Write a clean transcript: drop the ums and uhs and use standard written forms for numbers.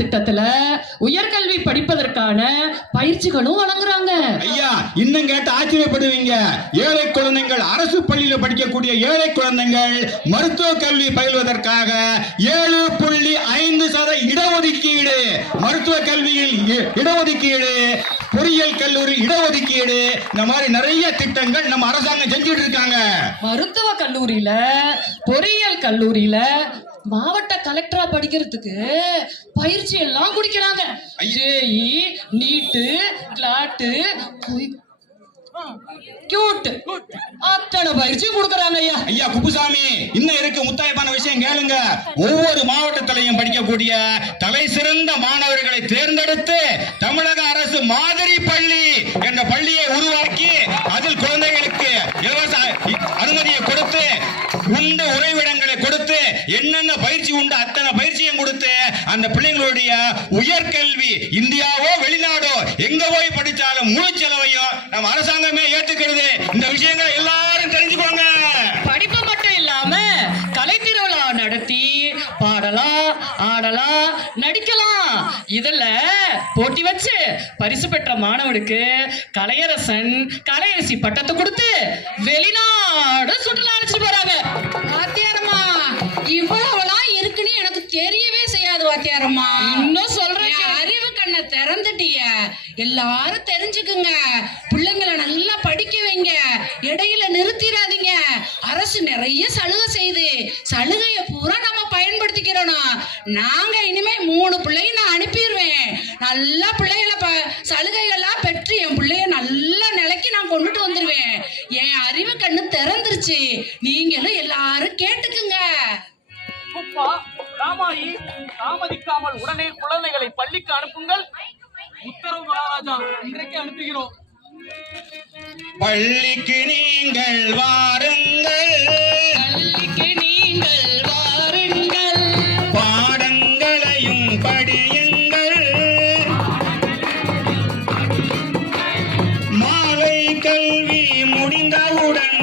திட்டத்துல உயர்கல்வி படிப்பதற்கான பயிற்சிகளும் வழங்குறாங்க. ஐயா, இன்னும் கேட்டு ஆச்சரியப்படுவீங்க. ஏழை குழந்தைகள், அரசு பள்ளியில படிக்கக்கூடிய ஏழை குழந்தைகள் மருத்துவ கல்வி பயில்வதற்காக 7.5% இடஒதுக்கீடு, மருத்துவ கல்வியில் இடஒதுக்கீடு, பொறியியல் கல்லூரி இடஒதுக்கீடு, இந்த மாதிரி நிறைய திட்டங்கள் நம்ம அரசாங்கம் செஞ்சுட்டு இருக்காங்க. மருத்துவ கல்லூரியில, பொறியியல் கல்லூரியில மாவட்ட கலெக்டரா படிக்கிறதுக்கு பயிற்சி எல்லாம் குடிக்கிறாங்க. ஜேஇ, நீட்டு, கிளாட்டு, அத்தனை பயிற்சி கொடுக்கறாங்க. ஐயா ஐயா குப்புசாமி, இன்னும் இருக்கு முத்தாய்ப்பான விஷயம் கேளுங்க. ஒவ்வொரு மாவட்டத்திலையும் படிக்கக்கூடிய தலை சிறந்த மாணவர்களை தேர்ந்தெடுத்து தமிழக அரசு மாதிரி பள்ளி என்ற பள்ளியை உருவாக்கி அதில் குழந்தைகளுக்கு இலவச அனுமதியை கொடுத்து, உண்டு உறைவிடங்களை கொடுத்து, என்னென்ன பயிற்சி உண்டு அத்தனை பயிற்சியும் கொடுத்து அந்த பிள்ளைங்களுடைய உயர்கல்வி இந்தியாவோ வெளிநாடோ எங்க போய் படிச்சாலும் முழு செலவையும் நம்ம அரசாங்கமே ஏத்துக்கிறது. இந்த விஷயங்களை எல்லாரும் தெரிஞ்சுக்கோங்க. படிப்பு மட்டும் இல்லாம கலை திருவிழா நடத்தி பாடலாம், ஆடலாம், நடிக்கலாம். இதுல போட்டி வச்சு பரிசு பெற்ற மாணவனுக்கு கலையரசன், கலையரசி பட்டத்தை கொடுத்து வெளிநாடு சுற்றுலா அழைச்சிட்டு போறாங்க. வாத்தியாரம்மா, இவ்வளவுலாம் இருக்குன்னு எனக்கு தெரியவே செய்யாது வாத்தியாரம்மா. இன்னும் சொல்றேன், அறிவு கண்ணை திறந்துட்டிய. எல்லாரும் தெரிஞ்சுக்குங்க, பிள்ளைங்களை நல்லா படிக்க வைங்க, இடையில நிறுத்திடாதீங்க. அரசு நிறைய சலுகை செய்து, சலுகையை பூரா நம்ம பயன்படுத்திக்கிறோம். நாங்க இனிமே 3 பிள்ளைய நான் அனுப்பிடுவேன். நல்லா பிள்ளைகளை சலுகைகள்லாம் பெற்று என் பிள்ளைய நல்ல நிலைக்கு நான் கொண்டுட்டு வந்துருவேன். என் அறிவு கண்ணு திறந்துருச்சு. நீங்களும் எல்லாரும் கேட்டுக்குங்க. குப்பா, ராமாயி, தாமதிக்காமல் உடனே குழந்தைகளை பள்ளிக்கு அனுப்புங்கள். உத்தரவு மகாராஜா, இன்றைக்கு அனுப்புகிறோம். பள்ளிக்கு நீங்கள் வாருங்கள், பள்ளிக்கு நீங்கள் வாருங்கள், பாடங்களையும் படியுங்கள், மாலை கல்வி முடிந்தவுடன்